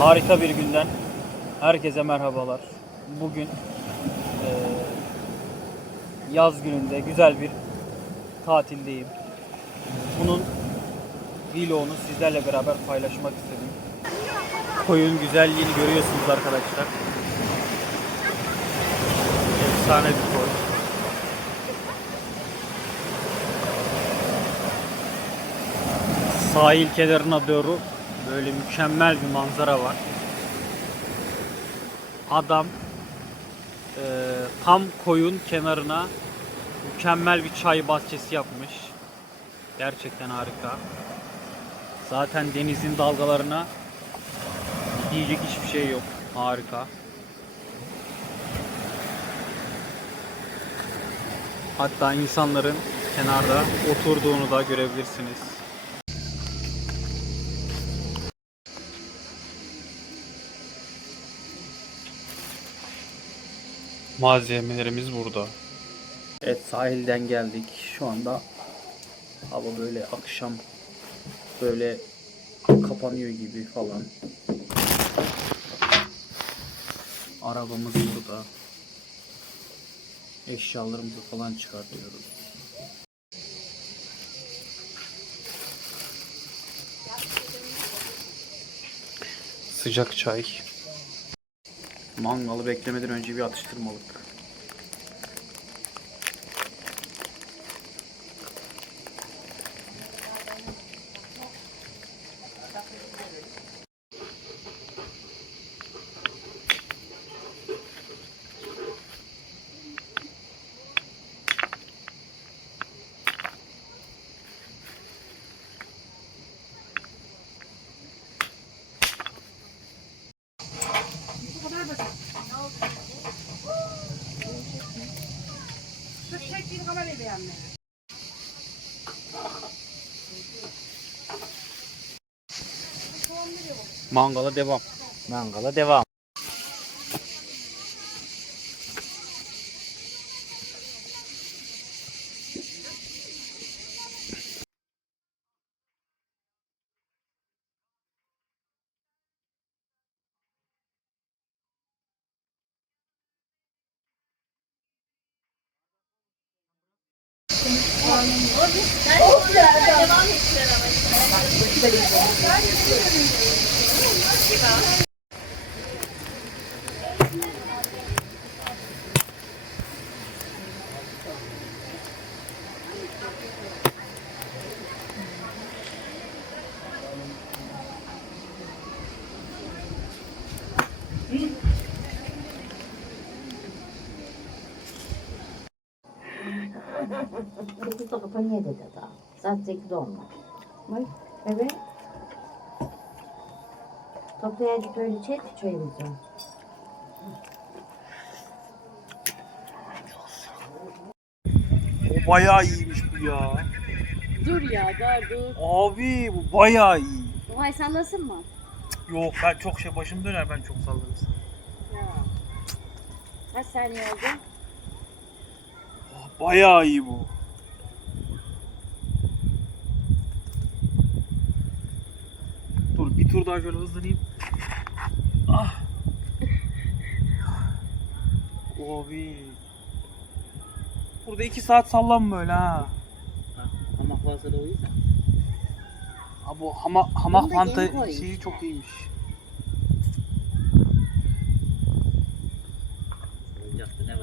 Harika bir günden herkese merhabalar. Bugün eee, yaz gününde güzel bir tatildeyim. Bunun vlogunu sizlerle beraber paylaşmak istedim. Koyun güzelliğini görüyorsunuz arkadaşlar. Efsane bir koy. Sahil kenarına doğru böyle mükemmel bir manzara var. Adam eee, tam koyun kenarına mükemmel bir çay bahçesi yapmış. Gerçekten harika. Zaten denizin dalgalarına diyecek hiçbir şey yok. Harika. Hatta insanların kenarda oturduğunu da görebilirsiniz. Malzemelerimiz burada. Evet sahilden geldik. Şu anda hava böyle akşam böyle kapanıyor gibi falan. Arabamız burada. Eşyalarımızı falan çıkartıyoruz. Sıcak çay. Mangalı beklemeden önce bir atıştırmalık. Çektiğin kamerayı beğenme. Mangala devam. Mangala devam. Dokuzda kapanıyor dedi daha. Saat sekizde olmuş. Bak, evet. Toplayacak böyle çek çayımızı. O bayağı iyiymiş bu ya. Dur ya daha dur. Abi bu bayağı iyi. Vay sallasın mı? Yok ben çok şey başım döner ben çok sallarım. Ya. Kaç saniye oldu? Bayağı iyi bu. Dur bir tur daha şöyle hızlanayım. Ah. Abi. Burada iki saat sallanma öyle ha. Hamak varsa da o yüzden. Ha bu hama, hamak mantı şeyi çok iyiymiş.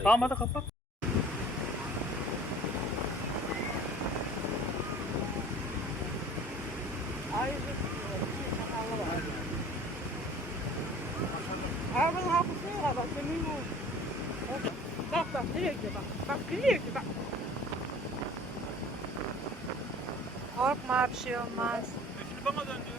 Tamam hadi kapat. Arabanın Bak gülüyor ki bak. Korkma bir şey olmaz. Üçlü bana döndü.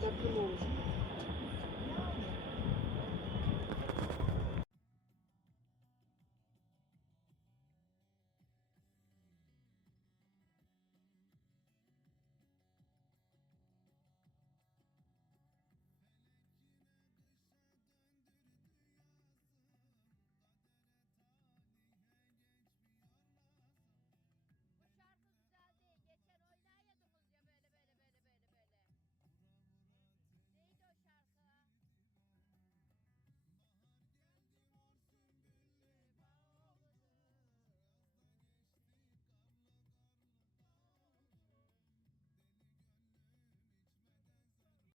da Primordia.